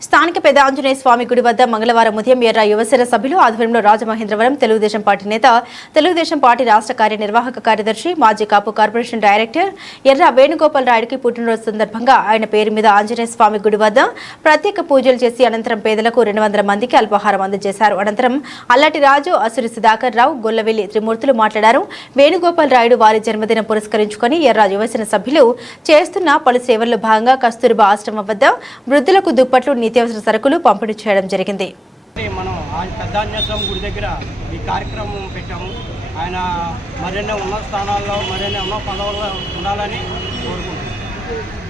స్థానిక పెద్ద ఆంజనేయ స్వామి గుడి వద్ద మంగళవారం ఉదయం ఎర్ర యువసేన సభ్యులు ఆధ్వర్యంలో రాజమహేంద్రవరం తెలుగుదేశం పార్టీ నేత తెలుగుదేశం పార్టీ రాష్ట్ర కార్యనిర్వాహక కార్యదర్శి మాజీ కాపు కార్పొరేషన్ డైరెక్టర్ ఎర్ర వేణుగోపాల్ రాయుడికి పుట్టినరోజు సందర్భంగా ఆయన పేరు మీద ఆంజనేయ స్వామి గుడి వద్ద ప్రత్యేక పూజలు చేసి అనంతరం పేదలకు రెండు వందల మందికి అల్పాహారం అందజేశారు. అనంతరం అల్లటి రాజు అసురి సుధాకర్ రావు గొల్లవెల్లి త్రిమూర్తులు మాట్లాడారు. వేణుగోపాల్ రాయుడు వారి జన్మదినం పురస్కరించుకొని ఎర్ర యువసేన సభ్యులు చేస్తున్న పలు సేవల్లో భాగంగా కస్తూరిబా ఆశ్రమం వద్ద వృద్ధులకు దుప్పట్లు నిత్యావసర సరుకులు పంపిణీ చేయడం జరిగింది. మనం ఆ పెద్ద గుడి దగ్గర ఈ కార్యక్రమం పెట్టాము. ఆయన మరిన్ని ఉన్న స్థానాల్లో మరిన్ని ఉన్న పదవుల్లో ఉండాలని కోరుకుంటున్నాం.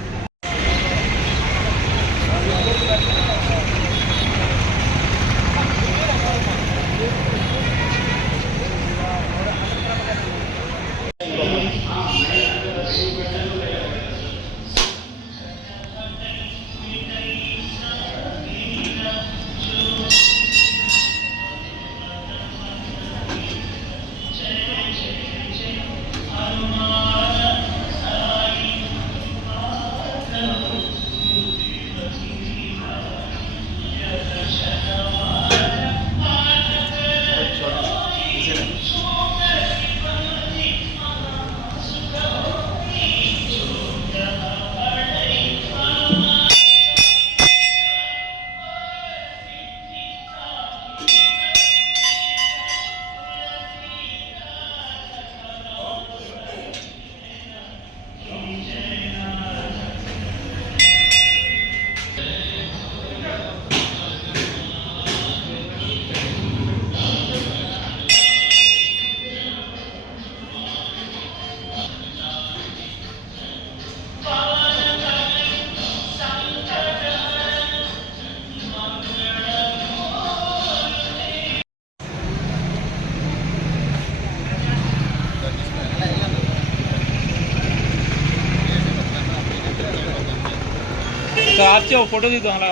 ఇక్కడ వచ్చి ఒక ఫోటో తీద్దాం అలా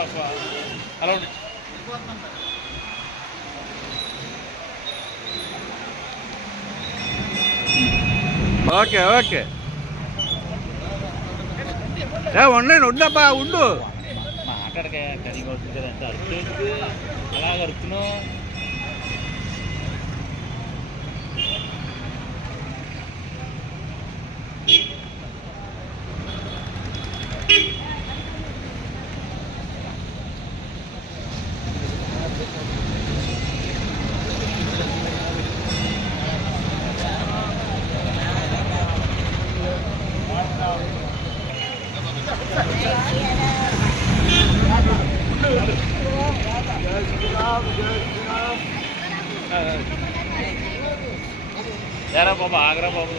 అలా. Okay okay. ఏ ఉండండి ఉండబ్బా ఉండు. మాట్లాడకే కనీ అవుతుంది కదా అంటే అరుతుంది అలా అరుతున్నావు ఎరా బాబు ఆగ్రా బాబు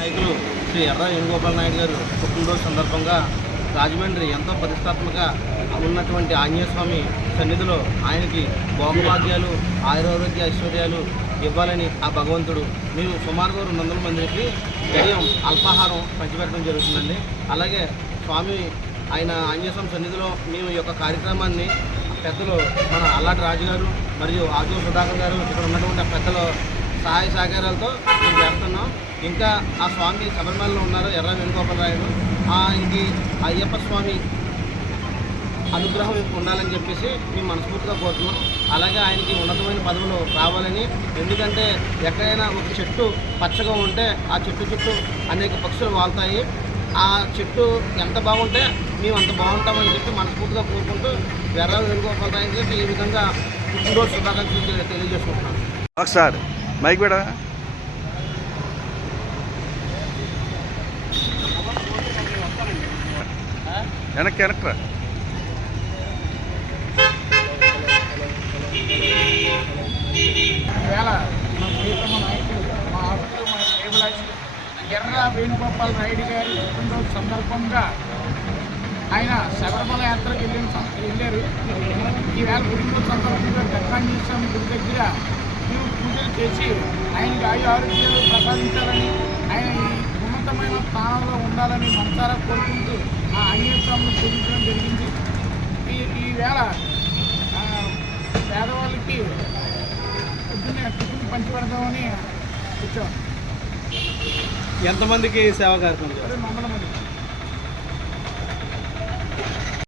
నాయకులు శ్రీ ఎర్ర వేణుగోపాల్ నాయుడు గారు పుట్టినరోజు సందర్భంగా రాజమండ్రి ఎంతో ప్రతిష్టాత్మక ఉన్నటువంటి ఆంజనేయ స్వామి సన్నిధిలో ఆయనకి భోగభాగ్యాలు ఆయురారోగ్య ఐశ్వర్యాలు ఇవ్వాలని ఆ భగవంతుడు. మీరు సుమారుగా రెండు వందల మందికి ఉదయం అల్పాహారం పంచిపెట్టడం జరుగుతుందండి. అలాగే స్వామి ఆయన ఆంజనేయస్వామి సన్నిధిలో మేము ఈ యొక్క కార్యక్రమాన్ని పెద్దలు మన అల్లాటి రాజు గారు మరియు ఆజు సుధాకర్ గారు ఇక్కడ ఉన్నటువంటి పెద్దలు సహాయ సహకారాలతో మేము చేస్తున్నాం ఇంకా ఆ స్వామి శబరిమలలో ఉన్నారు ఎర్ర వేణుగోపాలరాయుడు. ఆయనకి అయ్యప్ప స్వామి అనుగ్రహం ఉండాలని చెప్పేసి మేము మనస్ఫూర్తిగా కోరుతున్నాం. అలాగే ఆయనకి ఉన్నతమైన పదవులు రావాలని. ఎందుకంటే ఎక్కడైనా ఒక చెట్టు పచ్చగా ఉంటే ఆ చెట్టు చుట్టూ అనేక పక్షులు వాళ్తాయి. ఆ చెట్టు ఎంత బాగుంటే మేము అంత బాగుంటామని చెప్పి మనస్ఫూర్తిగా కోరుకుంటూ ఎర్ర వేణుగోపాలరాయు చెప్పి ఈ విధంగా పుట్టినరోజు శుభాకాంక్షలు తెలియజేసుకుంటున్నాం. ఒకసారి మైక్ కూడా వెనక్కి వెనక్రా ఈవేళ ఎర్ర వేణుగోపాల్ నాయుడు గారి పుట్టినరోజు సందర్భంగా ఆయన శబరిమల యాత్రకు వెళ్ళిన వెళ్ళారు. ఈవేళ పుట్టినరోజు సందర్భంగా దత్తాంజనేయ స్వామి గుడి దగ్గర మేము పూజలు చేసి ఆయనకి ఆయు ఆరోగ్యాలు ప్రసాదించాలని ఆయన ఈ ఉన్నతమైన స్థానంలో ఉండాలని మనసారా కోరుకుంటూ ఆ స్వామిని పూజించడం జరిగింది. ఈ ఈవేళ పేదవాళ్ళకి పొద్దున్నే టిఫిన్ పంచిపెడదామని వచ్చాం. ఎంతమందికి సేవా కార్యక్రమం? రెండు వందల మంది.